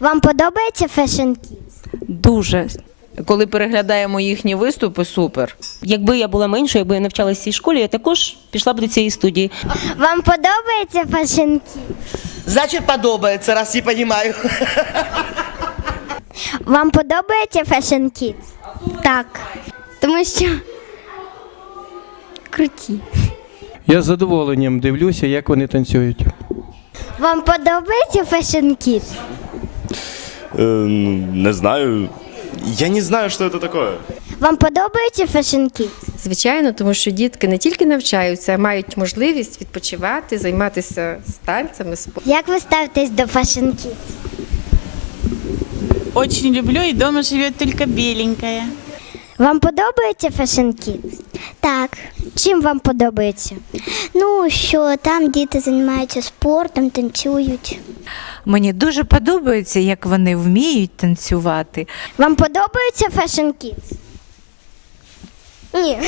Вам подобається Fashion Kids? Дуже. Коли переглядаємо їхні виступи, супер. Якби я була меншою, якби я навчалася в цій школі, я також пішла б до цієї студії. Вам подобається Fashion Kids? Значит, подобается, раз не понимаю. Вам подобається Fashion Kids? Так. Тому що круті. Я з задоволенням дивлюся, як вони танцюють. Вам подобається Fashion Kids? Э, ну, не знаю. Я не знаю, что это такое. Вам подобається Fashion Kids? Звичайно, тому що дітки не тільки навчаються, а мають можливість відпочивати, займатися з танцями, спортом. Як ви ставитесь до Fashion Kids? Очень люблю, и дома живет только беленькая. Вам подобається Fashion Kids? Так. Чим вам подобається? Ну, що там діти займаються спортом, танцюють. Мені дуже подобається, як вони вміють танцювати. Вам подобається Fashion Kids? Ні.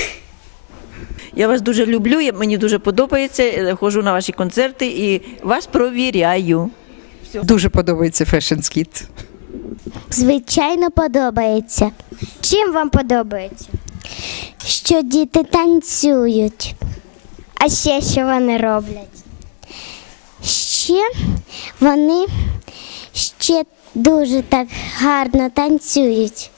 Я вас дуже люблю, мені дуже подобається. е, Ходжу на ваші концерти і вас провіряю. Дуже подобається Fashion Kids. Звичайно, подобається. Чим вам подобається? Що діти танцюють. А ще що вони роблять? Ще вони ще дуже так гарно танцюють.